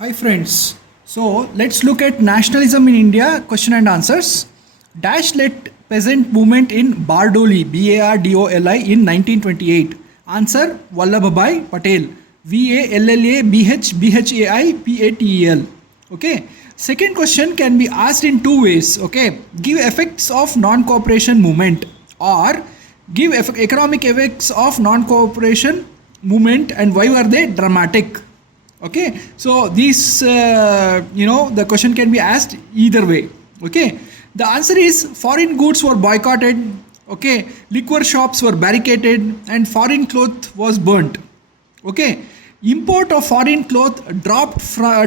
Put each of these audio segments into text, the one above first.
Hi friends. So let's look at nationalism in India. Question and answers. Dash led peasant movement in Bardoli, Bardoli in 1928. Answer Vallabhbhai Patel, Vallabhbhai Okay. Second question can be asked in two ways. Okay. Give effects of non-cooperation movement or give economic effects of non-cooperation movement and why were they dramatic. Okay, so these the question can be asked either way. Okay, the answer is foreign goods were boycotted. Okay, liquor shops were barricaded and foreign cloth was burnt. Okay, import of foreign cloth dropped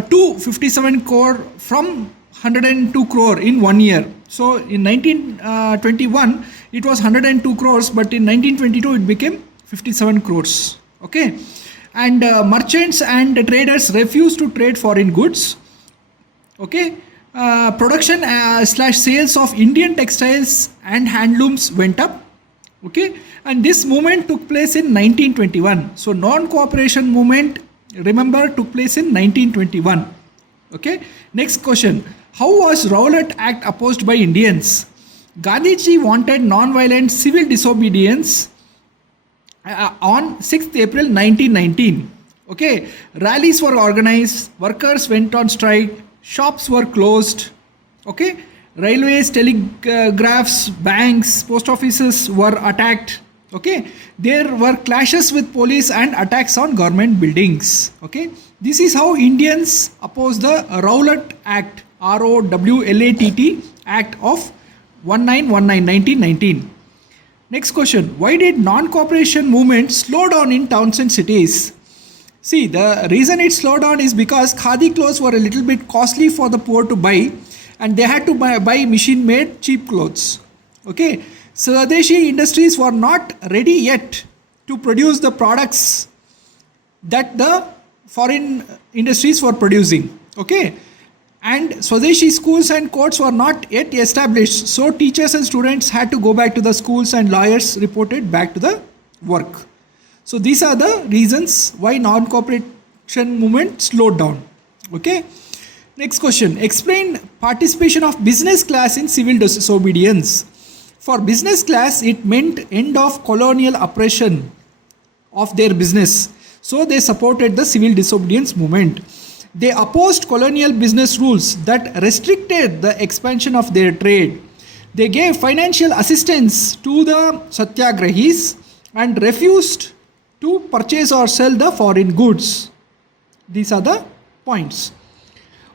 to 57 crore from 102 crore in 1 year. So in 1921 it was 102 crores, but in 1922 it became 57 crores. Okay, and merchants and traders refused to trade foreign goods. Okay, production slash sales of Indian textiles and handlooms went up. Okay, and this movement took place in 1921. So non-cooperation movement, remember, took place in 1921. Okay, next question. How was Rowlatt Act opposed by Indians? Gandhiji wanted non-violent civil disobedience on 6th April 1919. Okay, rallies were organized, workers went on strike, shops were closed. Okay, railways, telegraphs, banks, post offices were attacked. Okay, there were clashes with police and attacks on government buildings. Okay, this is how Indians opposed the Rowlatt Act, Rowlatt Act of 1919. Next question. Why did non-cooperation movement slow down in towns and cities? See, the reason it slowed down is because khadi clothes were a little bit costly for the poor to buy, and they had to buy machine-made cheap clothes. Okay, Swadeshi industries were not ready yet to produce the products that the foreign industries were producing. Okay, and Swadeshi schools and courts were not yet established, so teachers and students had to go back to the schools and lawyers reported back to the work. So these are the reasons why non-cooperation movement slowed down. Okay. Next question. Explain participation of business class in civil disobedience. For business class, it meant end of colonial oppression of their business. So they supported the civil disobedience movement. They opposed colonial business rules that restricted the expansion of their trade. They gave financial assistance to the satyagrahis and refused to purchase or sell the foreign goods. These are the points.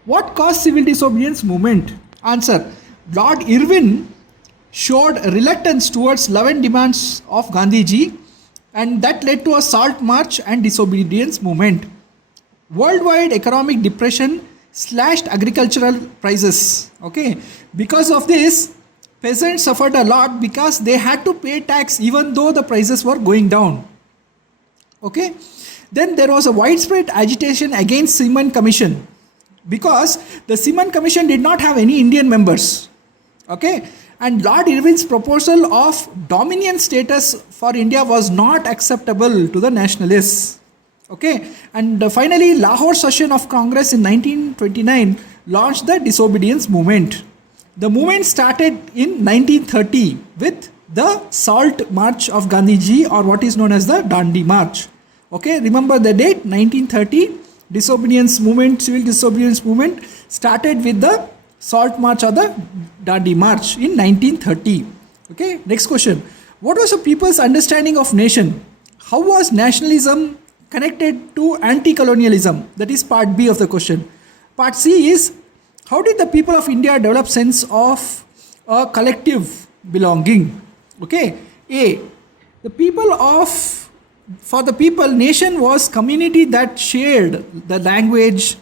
What caused civil disobedience movement? Answer. Lord Irwin showed reluctance towards 11 demands of Gandhiji, and that led to a salt march and disobedience movement. Worldwide economic depression slashed agricultural prices. Okay, because of this, peasants suffered a lot because they had to pay tax even though the prices were going down. Okay, then there was a widespread agitation against Simon Commission because the Simon Commission did not have any Indian members. Okay, and Lord Irwin's proposal of dominion status for India was not acceptable to the nationalists. Okay, and finally Lahore session of Congress in 1929 launched the disobedience movement. The movement started in 1930 with the Salt March of Gandhiji, or what is known as the Dandi March. Okay, remember the date, 1930, disobedience movement, civil disobedience movement started with the Salt March or the Dandi March in 1930. Okay, next question. What was the people's understanding of nation? How was nationalism connected to anti-colonialism? That is part B of the question. Part C is, how did the people of India develop sense of a collective belonging? Okay. A, for the people, nation was community that shared the language,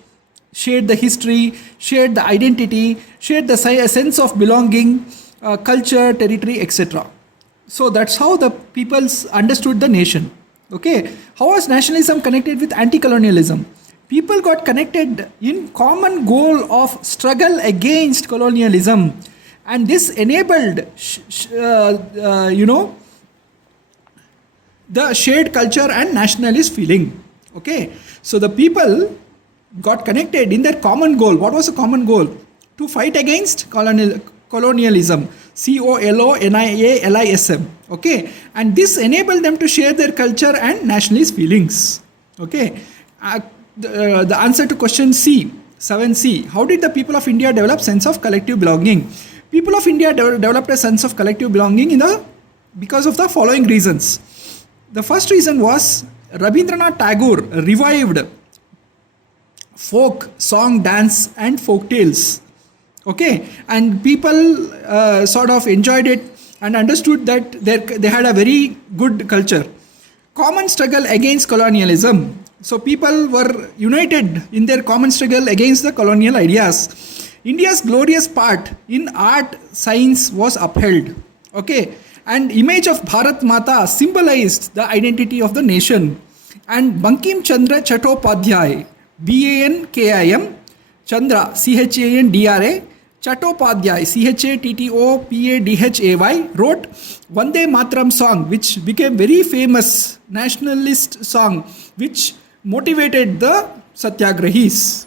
shared the history, shared the identity, shared the sense of belonging, culture, territory, etc. So that's how the peoples understood the nation. Okay, how was nationalism connected with anti-colonialism? People got connected in common goal of struggle against colonialism, and this enabled, the shared culture and nationalist feeling. Okay, so the people got connected in their common goal. What was the common goal? To fight against colonialism. COLONIALISM. Okay, and this enabled them to share their culture and nationalist feelings. Okay, the answer to question C, 7C. How did the people of India develop sense of collective belonging? People of India developed a sense of collective belonging because of the following reasons. The first reason was Rabindranath Tagore revived folk, song, dance and folk tales. Okay, and people sort of enjoyed it and understood that they had a very good culture. Common struggle against colonialism. So people were united in their common struggle against the colonial ideas. India's glorious part in art science was upheld. Okay, and image of Bharat Mata symbolized the identity of the nation. And Bankim Chandra Chattopadhyay, BANKIM, Chandra, CHANDRA, Chattopadhyay, CHATTOPADHAY, wrote Vande Mataram song, which became very famous nationalist song, which motivated the Satyagrahis.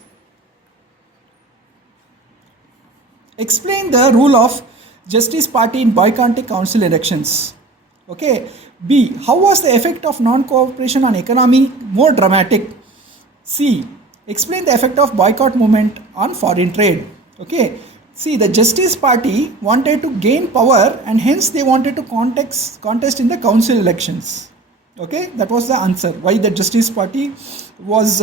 Explain the role of Justice Party in boycotting council elections. Okay. B. How was the effect of non-cooperation on economy more dramatic? C. Explain the effect of boycott movement on foreign trade. Okay. See, the Justice Party wanted to gain power and hence they wanted to contest in the council elections. Okay, that was the answer. Why the Justice Party was,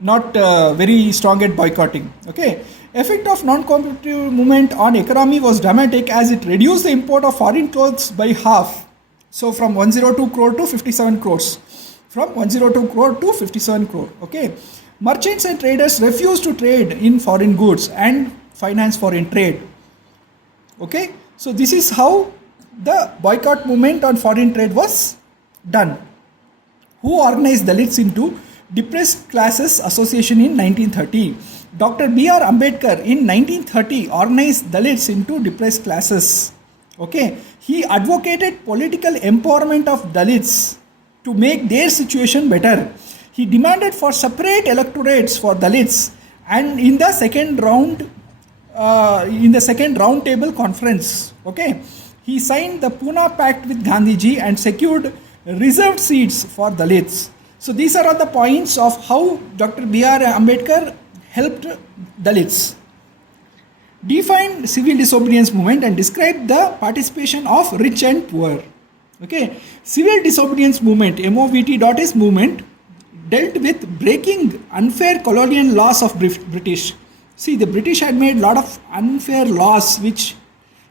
not very strong at boycotting. Okay. Effect of non-competitive movement on economy was dramatic as it reduced the import of foreign clothes by half. So from 102 crore to 57 crores. From 102 crore to 57 crore. Okay. Merchants and traders refused to trade in foreign goods and finance foreign trade. Okay. So this is how the boycott movement on foreign trade was done. Who organized Dalits into Depressed Classes Association in 1930? Dr. B.R. Ambedkar in 1930 organized Dalits into depressed classes. Okay, he advocated political empowerment of Dalits to make their situation better. He demanded for separate electorates for Dalits, and in the second round table conference, okay, he signed the Pune Pact with Gandhiji and secured reserved seats for Dalits. So these are all the points of how Dr. B.R. Ambedkar helped Dalits. Define civil disobedience movement and describe the participation of rich and poor. Okay, civil disobedience movement, MOVT.S movement, dealt with breaking unfair colonial laws of British. See, the British had made a lot of unfair laws which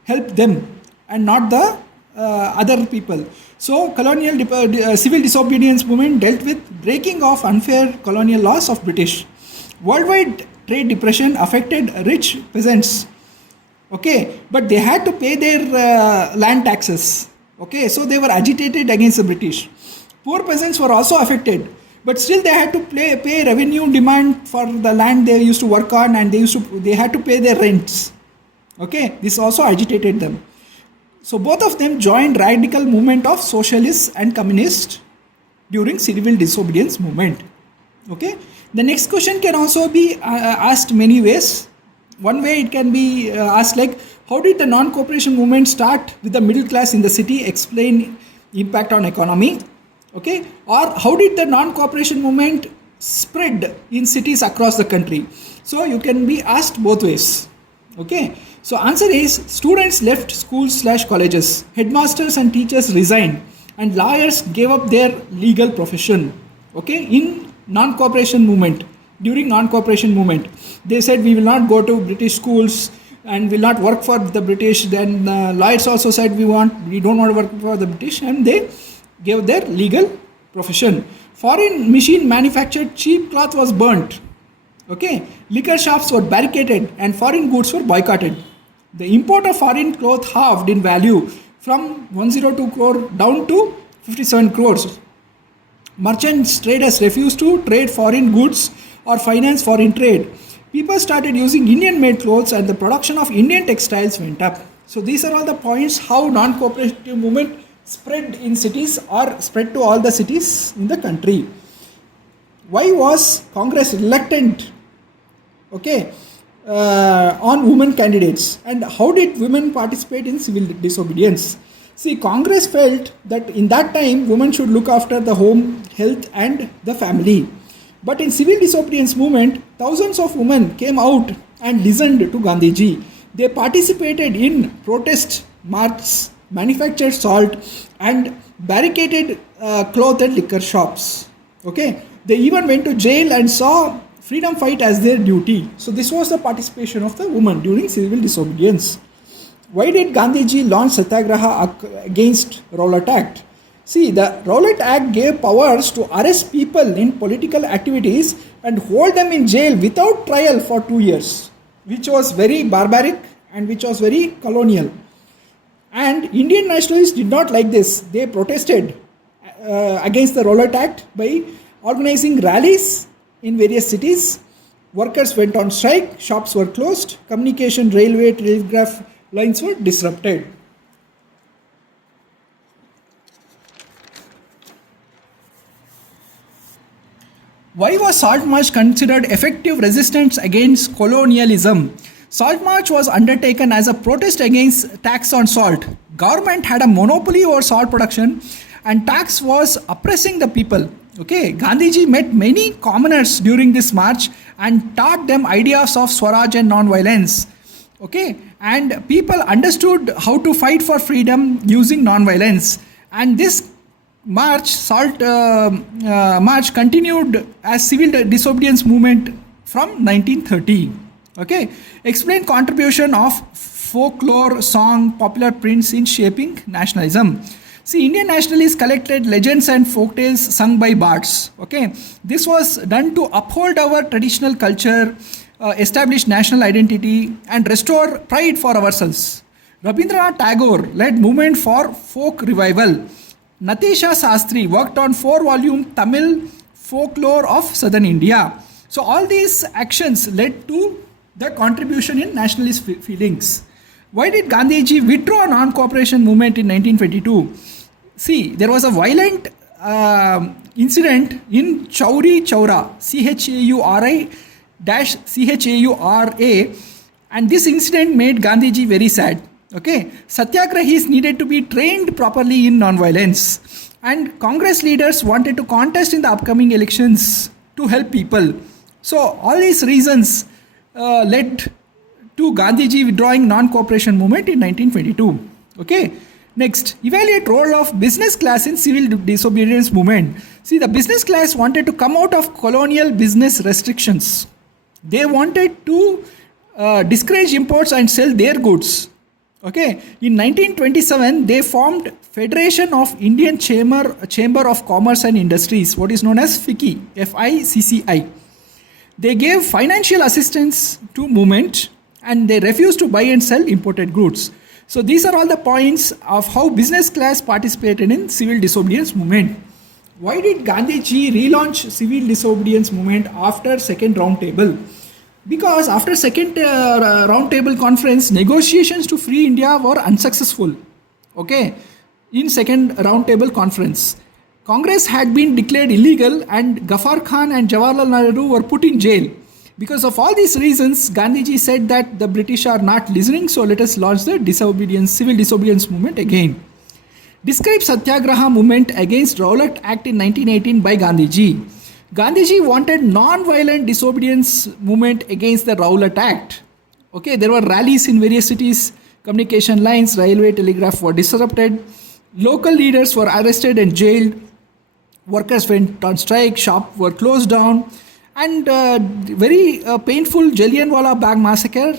helped them and not the other people. So civil disobedience movement dealt with breaking of unfair colonial laws of British. Worldwide trade depression affected rich peasants. Okay, but they had to pay their land taxes. Okay, so they were agitated against the British. Poor peasants were also affected, but still they had to pay revenue demand for the land they used to work on, and they had to pay their rents. Okay, this also agitated them. So both of them joined radical movement of socialists and communists during civil disobedience movement. Okay. The next question can also be asked many ways. One way it can be asked like, how did the non-cooperation movement start with the middle class in the city? Explain impact on economy. Okay. Or how did the non-cooperation movement spread in cities across the country? So you can be asked both ways. Okay. So answer is, students left schools/colleges, headmasters and teachers resigned, and lawyers gave up their legal profession. Okay. During non-cooperation movement, they said we will not go to British schools and will not work for the British. Then lawyers also said we don't want to work for the British, and they gave their legal profession. Foreign machine manufactured cheap cloth was burnt. Okay, liquor shops were barricaded and foreign goods were boycotted. The import of foreign cloth halved in value from 102 crore down to 57 crores. Merchants, traders refused to trade foreign goods or finance foreign trade. People started using Indian-made clothes and the production of Indian textiles went up. So these are all the points how non-cooperative movement spread in cities or spread to all the cities in the country. Why was Congress reluctant, okay, on women candidates, and how did women participate in civil disobedience? See, Congress felt that in that time women should look after the home, health, and the family. But in civil disobedience movement, thousands of women came out and listened to Gandhiji. They participated in protest marches, manufactured salt, and barricaded cloth and liquor shops. Okay, they even went to jail and saw freedom fight as their duty. So this was the participation of the women during civil disobedience. Why did Gandhiji launch Satyagraha against Rowlatt Act? See, the Rowlatt Act gave powers to arrest people in political activities and hold them in jail without trial for 2 years, which was very barbaric and which was very colonial. And Indian nationalists did not like this. They protested against the Rowlatt Act by organizing rallies in various cities. Workers went on strike, shops were closed, communication, railway, telegraph lines were disrupted. Why was Salt March considered effective resistance against colonialism? Salt March was undertaken as a protest against tax on salt. Government had a monopoly over salt production and tax was oppressing the people. Okay, Gandhiji met many commoners during this march and taught them ideas of Swaraj and non-violence. Okay, and people understood how to fight for freedom using non-violence. And this salt march continued as civil disobedience movement from 1930. Okay, explain contribution of folklore, song, popular prints in shaping nationalism. See, Indian nationalists collected legends and folktales sung by bards. Okay, this was done to uphold our traditional culture, establish national identity, and restore pride for ourselves. Rabindranath Tagore led movement for folk revival. Natisha Sastri worked on 4-volume Tamil folklore of southern India. So all these actions led to the contribution in nationalist feelings. Why did Gandhiji withdraw non-cooperation movement in 1922? See, there was a violent incident in Chauri Chaura, Chauri-Chaura, and this incident made Gandhiji very sad. Okay, Satyagrahis needed to be trained properly in non-violence, and Congress leaders wanted to contest in the upcoming elections to help people. So all these reasons led to Gandhiji withdrawing non-cooperation movement in 1922. Okay, next, evaluate role of business class in civil disobedience movement. See, the business class wanted to come out of colonial business restrictions. They wanted to discourage imports and sell their goods. Okay, in 1927, they formed Federation of Indian Chamber of Commerce and Industries, what is known as FICCI, FICCI. They gave financial assistance to movement and they refused to buy and sell imported goods. So these are all the points of how business class participated in civil disobedience movement. Why did Gandhiji relaunch civil disobedience movement after second round table? Because after second round table conference, negotiations to free India were unsuccessful. Okay, in second round table conference, Congress had been declared illegal and Ghaffar Khan and Jawaharlal Nehru were put in jail. Because of all these reasons, Gandhiji said that the British are not listening, so let us launch the civil disobedience movement again. Describe Satyagraha movement against Rowlatt Act in 1918 by Gandhiji. Gandhiji wanted non-violent disobedience movement against the Rowlatt Act. Okay, there were rallies in various cities, communication lines, railway, telegraph were disrupted, local leaders were arrested and jailed, workers went on strike, shops were closed down, and very painful Jallianwala Bagh massacre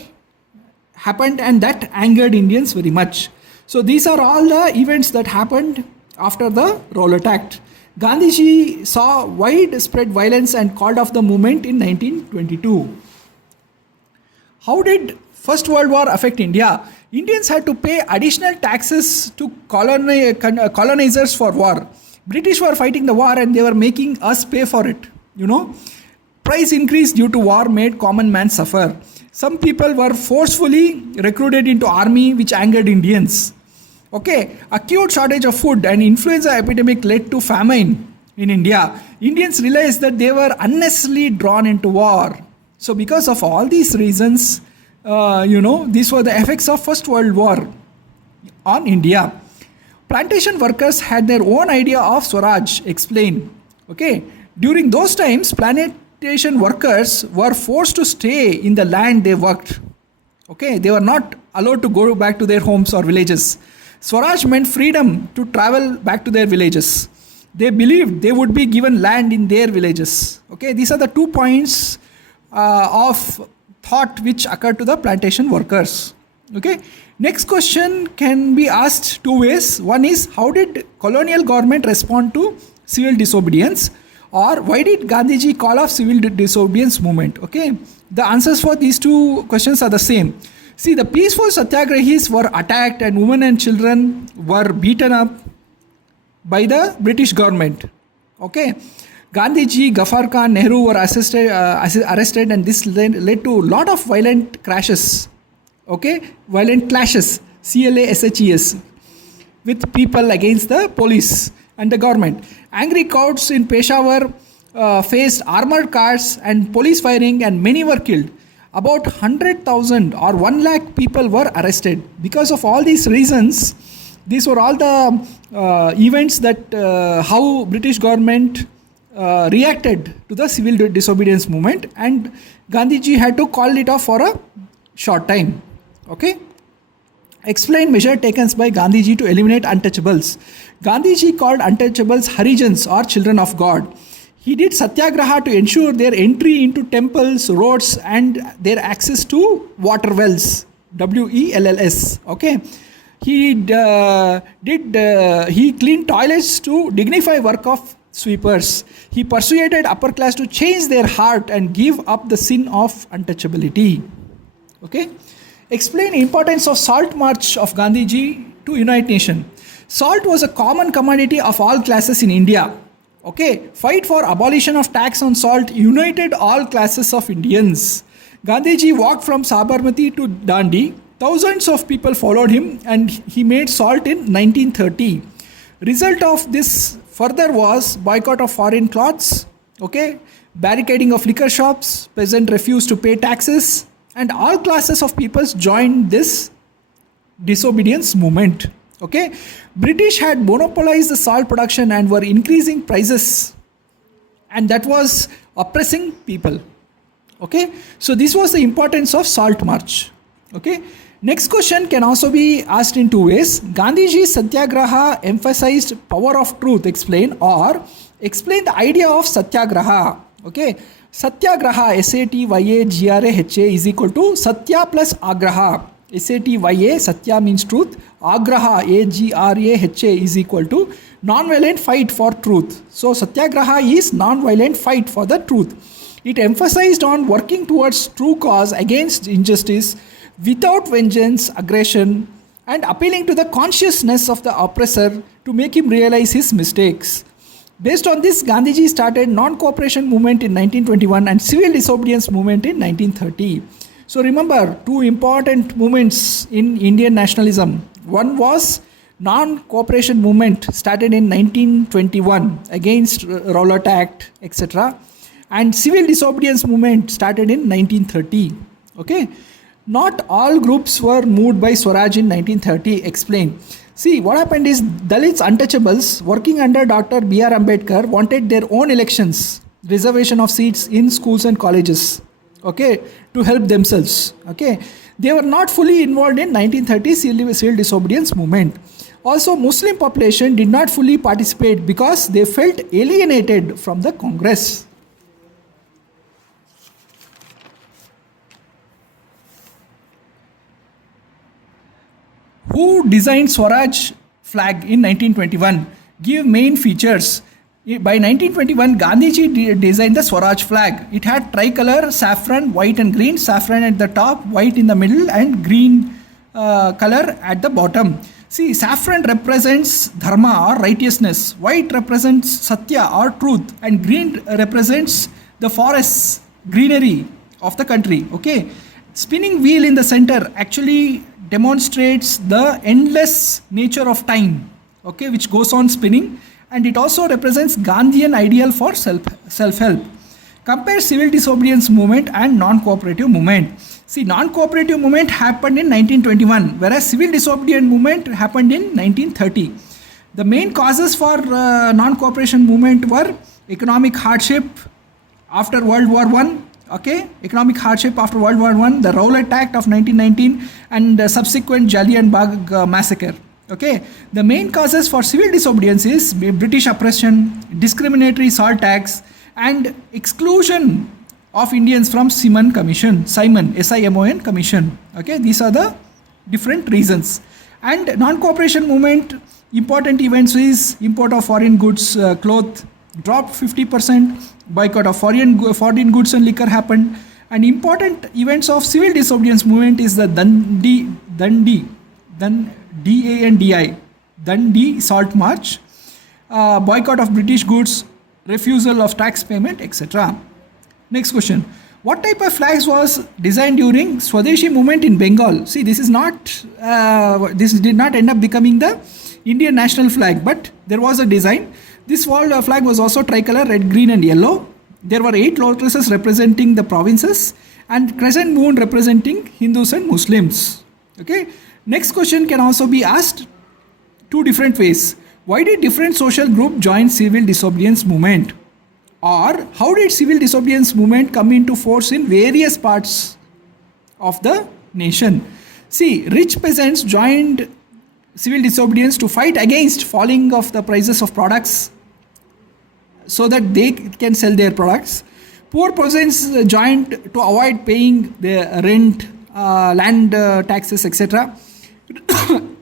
happened, and that angered Indians very much. So these are all the events that happened after the Rowlatt Act. Gandhiji saw widespread violence and called off the movement in 1922. How did First World War affect India? Indians had to pay additional taxes to colonizers for war. British were fighting the war and they were making us pay for it. Price increase due to war made common man suffer. Some people were forcefully recruited into army, which angered Indians. Okay, acute shortage of food and influenza epidemic led to famine. in India, Indians realized that they were unnecessarily drawn into war. So, because of all these reasons, these were the effects of First World War on India. Plantation workers had their own idea of Swaraj, explained. Okay, during those times, plantation workers were forced to stay in the land they worked. Okay, they were not allowed to go back to their homes or villages. Swaraj meant freedom to travel back to their villages. They believed they would be given land in their villages. Okay, these are the 2 points of thought which occurred to the plantation workers. Okay, next question can be asked 2 ways. One is, how did colonial government respond to civil disobedience, or why did Gandhiji call off civil disobedience movement? Okay, the answers for these 2 questions are the same. See, the peaceful satyagrahis were attacked and women and children were beaten up by the British government. Okay, Gandhiji, Ghaffar Khan, Nehru were arrested, and this led to a lot of violent crashes. Okay, violent clashes, CLASHES, with people against the police and the government. Angry crowds in Peshawar faced armored cars and police firing, and many were killed. About 100,000 or 1 lakh people were arrested. Because of all these reasons, these were all the events that how British government reacted to the civil disobedience movement, and Gandhiji had to call it off for a short time. Okay. Explain measure taken by Gandhiji to eliminate untouchables. Gandhiji called untouchables Harijans, or children of God. He did satyagraha to ensure their entry into temples, roads, and their access to water wells. WELLS. Okay. He cleaned toilets to dignify work of sweepers. He persuaded upper class to change their heart and give up the sin of untouchability. Okay. Explain importance of salt march of Gandhiji to unite nation. Salt was a common commodity of all classes in India. Okay, fight for abolition of tax on salt united all classes of Indians. Gandhiji walked from Sabarmati to Dandi. Thousands of people followed him, and he made salt in 1930. Result of this further was boycott of foreign cloths, okay, barricading of liquor shops, peasant refused to pay taxes, and all classes of people joined this disobedience movement. Okay, British had monopolized the salt production and were increasing prices, and that was oppressing people. Okay, so this was the importance of salt march. Okay, next question can also be asked in 2 ways. Gandhiji's satyagraha emphasized power of truth, explain, or explain the idea of satyagraha. Okay, satyagraha, SATYAGRAHA, is equal to satya plus agraha. SATYA, satya means truth. Agraha, AGRAHA, is equal to non-violent fight for truth. So satyagraha is non-violent fight for the truth. It emphasized on working towards true cause against injustice without vengeance, aggression, and appealing to the consciousness of the oppressor to make him realize his mistakes. Based on this, Gandhiji started non-cooperation movement in 1921 and civil disobedience movement in 1930. So remember, 2 important movements in Indian nationalism. One was non-cooperation movement started in 1921 against Rowlatt Act, etc. And civil disobedience movement started in 1930. Okay. Not all groups were moved by Swaraj in 1930. Explain. See, what happened is Dalits untouchables working under Dr. B.R. Ambedkar wanted their own elections, reservation of seats in schools and colleges. Okay, to help themselves. Okay, they were not fully involved in 1930 civil disobedience movement. Also, Muslim population did not fully participate because they felt alienated from the Congress. Who designed Swaraj flag in 1921? Give main features. By 1921, Gandhiji designed the Swaraj flag. It had tricolor, saffron, white and green. Saffron at the top, white in the middle, and green color at the bottom. See, saffron represents dharma or righteousness. White represents satya or truth. And green represents the forests, greenery of the country. Okay. Spinning wheel in the center actually demonstrates the endless nature of time. Okay, which goes on spinning. and it also represents Gandhian ideal for self-help. Compare civil disobedience movement and non-cooperative movement. See, non-cooperative movement happened in 1921, whereas civil disobedience movement happened in 1930. The main causes for non-cooperation movement were economic hardship after World War One. Okay, economic hardship after World War One, the Rowlatt Act of 1919, and the subsequent Jallianwala massacre. Okay, the main causes for civil disobedience is British oppression, discriminatory salt tax, and exclusion of Indians from Simon Commission, Simon Commission. Okay, these are the different reasons. And non-cooperation movement important events is import of foreign goods, cloth dropped 50%, boycott of foreign goods and liquor happened, and important events of civil disobedience movement is the Dundee Salt March, boycott of British goods, refusal of tax payment, etc. Next question. What type of flags was designed during Swadeshi movement in Bengal? See, this did not end up becoming the Indian national flag, but there was a design. This world flag was also tricolor, red, green and yellow. There were 8 lotuses representing the provinces and crescent moon representing Hindus and Muslims. Okay. Next question can also be asked 2 different ways. Why did different social groups join civil disobedience movement? Or how did civil disobedience movement come into force in various parts of the nation? See, rich peasants joined civil disobedience to fight against falling of the prices of products so that they can sell their products. Poor peasants joined to avoid paying the rent, land taxes, etc.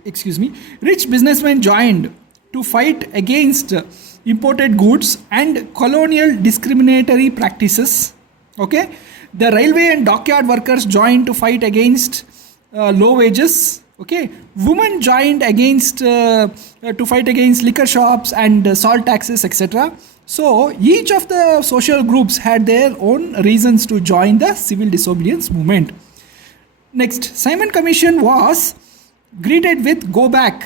Excuse me. Rich businessmen joined to fight against imported goods and colonial discriminatory practices. Okay, the railway and dockyard workers joined to fight against low wages. Okay, women joined against to fight against liquor shops and salt taxes, etc. So each of the social groups had their own reasons to join the civil disobedience movement. Next, Simon Commission was greeted with "Go back,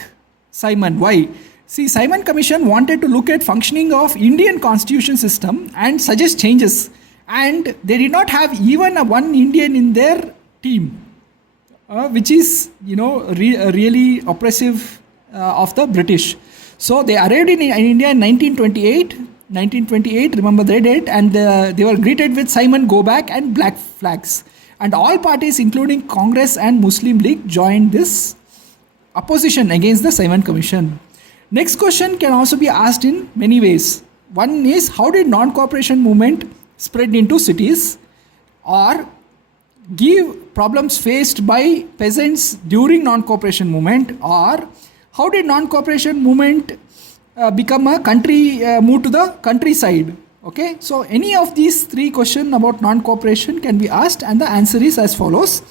Simon." Why? See, Simon Commission wanted to look at functioning of Indian constitution system and suggest changes, and they did not have even one Indian in their team, which is really oppressive of the British. So they arrived in India in 1928. Remember the date, and they were greeted with "Simon, go back" and black flags. And all parties, including Congress and Muslim League, joined this opposition against the Simon Commission. Next question can also be asked in many ways. One is, how did non-cooperation movement spread into cities, or give problems faced by peasants during non-cooperation movement, or how did non-cooperation movement become a move to the countryside? Okay, so any of these 3 questions about non-cooperation can be asked, and the answer is as follows.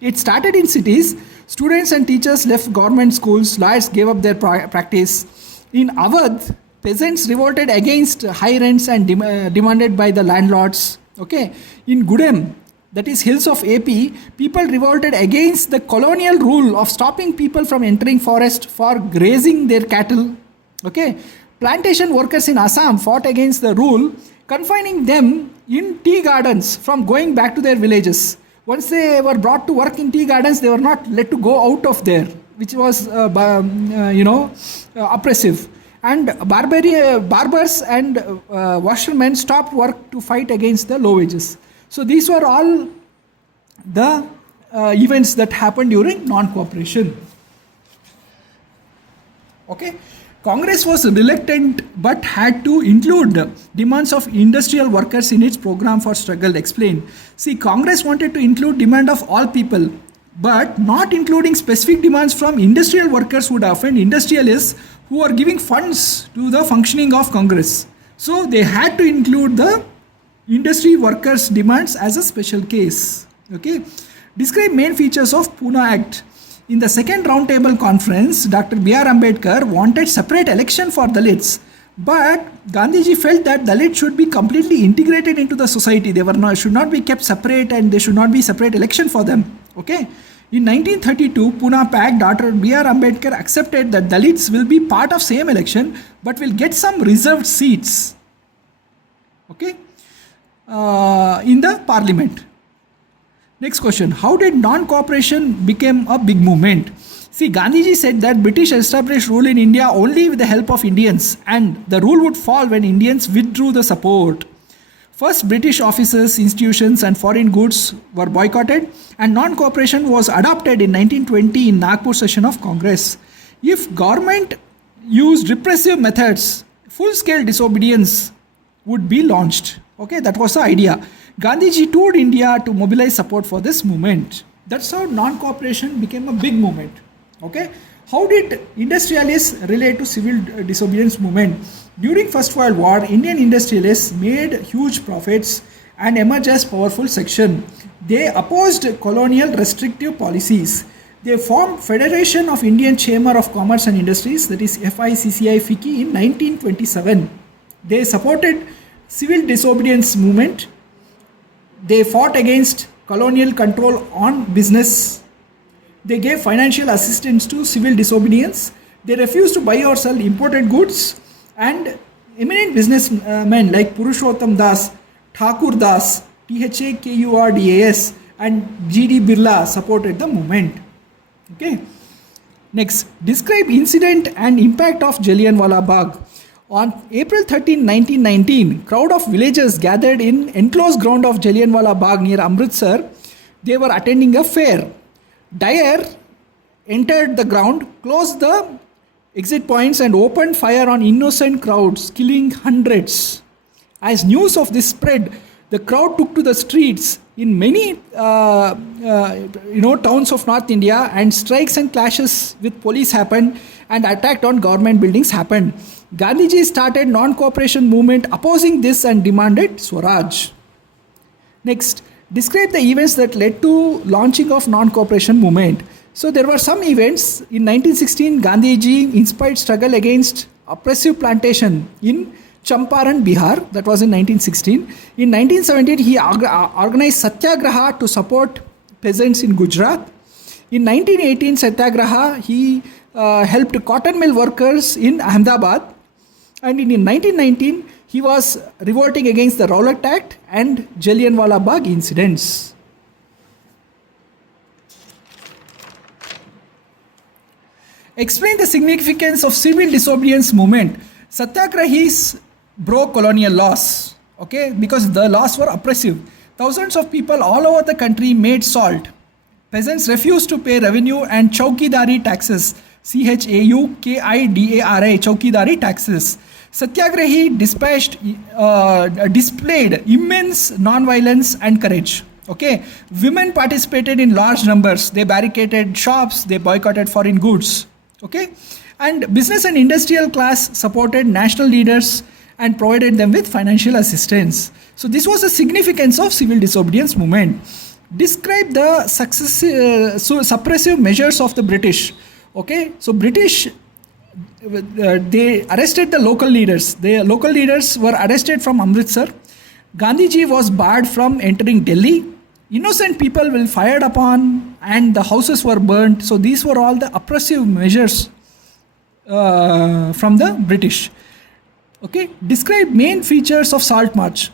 It started in cities. Students and teachers left government schools. Lawyers gave up their practice. In Awadh, peasants revolted against high rents and demanded by the landlords. Okay. In Gudem, that is hills of AP, people revolted against the colonial rule of stopping people from entering forest for grazing their cattle. Okay. Plantation workers in Assam fought against the rule confining them in tea gardens from going back to their villages. Once they were brought to work in tea gardens, they were not let to go out of there, which was oppressive. And barbers and washermen stopped work to fight against the low wages. So these were all the events that happened during non-cooperation. Okay. Congress was reluctant but had to include demands of industrial workers in its program for struggle. Explain. See, Congress wanted to include demand of all people, but not including specific demands from industrial workers would offend industrialists who are giving funds to the functioning of Congress. So they had to include the industry workers' demands as a special case. Okay. Describe main features of Pune Act. In the second roundtable conference, Dr. B.R. Ambedkar wanted separate election for Dalits, but Gandhiji felt that Dalits should be completely integrated into the society. They should not be kept separate, and there should not be separate election for them. Okay. In 1932, Pune Pact, Dr. B.R. Ambedkar accepted that Dalits will be part of same election but will get some reserved seats. Okay, in the parliament. Next question. How did non-cooperation become a big movement? See, Gandhiji said that British established rule in India only with the help of Indians, and the rule would fall when Indians withdrew the support. First, British offices, institutions and foreign goods were boycotted, and non-cooperation was adopted in 1920 in Nagpur session of Congress. If government used repressive methods, full-scale disobedience would be launched. Okay, that was the idea. Gandhiji toured India to mobilize support for this movement. That's how non-cooperation became a big movement. Okay, how did industrialists relate to civil disobedience movement? During First World War, Indian industrialists made huge profits and emerged as powerful section. They opposed colonial restrictive policies. They formed Federation of Indian Chamber of Commerce and Industries, that is FICCI in 1927. They supported civil disobedience movement. They fought against colonial control on business. They gave financial assistance to civil disobedience. They refused to buy or sell imported goods. And eminent businessmen like Purushottam Das, Thakur Das, THAKURDAS and GD Birla supported the movement. Okay. Next, describe incident and impact of Jallianwala Bagh. On April 13, 1919, crowd of villagers gathered in enclosed ground of Jallianwala Bagh near Amritsar. They were attending a fair. Dyer entered the ground, closed the exit points and opened fire on innocent crowds, killing hundreds. As news of this spread, the crowd took to the streets in many towns of North India, and strikes and clashes with police happened and attack on government buildings happened. Gandhiji started non-cooperation movement opposing this and demanded Swaraj. Next, describe the events that led to launching of non-cooperation movement. So there were some events. In 1916, Gandhiji inspired struggle against oppressive plantation in Champaran, Bihar. That was in 1916. In 1917, he organized Satyagraha to support peasants in Gujarat. In 1918 Satyagraha, he helped cotton mill workers in Ahmedabad. And in 1919, he was revolting against the Rowlatt Act and Jallianwala Bagh incidents. Explain the significance of civil disobedience movement. Satyagrahis broke colonial laws, okay, because the laws were oppressive. Thousands of people all over the country made salt. Peasants refused to pay revenue and Chaukidari taxes, CHAUKIDARI, Chaukidari taxes. Satyagrahi displayed immense non-violence and courage. Okay, women participated in large numbers. They barricaded shops. They boycotted foreign goods. Okay, and business and industrial class supported national leaders and provided them with financial assistance. So this was the significance of civil disobedience movement. Describe the suppressive measures of the British. Okay, so British, they arrested the local leaders. The local leaders were arrested from Amritsar. Gandhiji was barred from entering Delhi. Innocent people were fired upon and the houses were burnt. So these were all the oppressive measures from the British. Okay, describe main features of Salt March.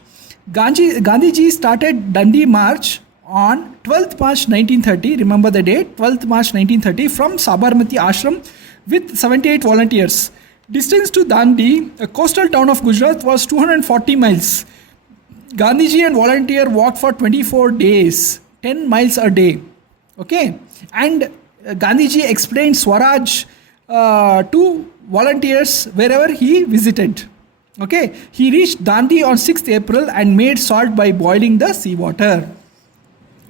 Gandhiji started Dandi March on 12th March 1930. Remember the date, 12th March 1930, from Sabarmati Ashram with 78 volunteers. Distance to Dandi, a coastal town of Gujarat, was 240 miles. Gandhiji and volunteer walked for 24 days, 10 miles a day. Okay, and Gandhiji explained Swaraj to volunteers wherever he visited. Okay, he reached Dandi on 6th April and made salt by boiling the seawater.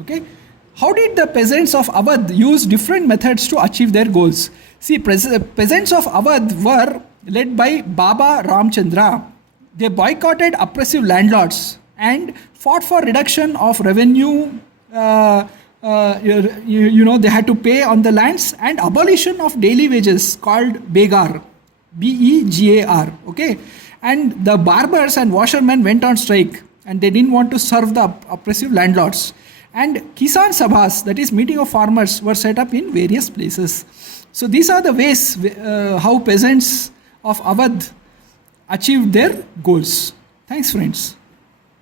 Okay, how did the peasants of Awadh use different methods to achieve their goals? See, peasants of Awadh were led by Baba Ramchandra. They boycotted oppressive landlords and fought for reduction of revenue. They had to pay on the lands, and abolition of daily wages called Begar, BEGAR. Okay, and the barbers and washermen went on strike, and they didn't want to serve the oppressive landlords. And Kisan Sabhas, that is meeting of farmers, were set up in various places. So these are the ways how peasants of Awadh achieved their goals. Thanks, friends.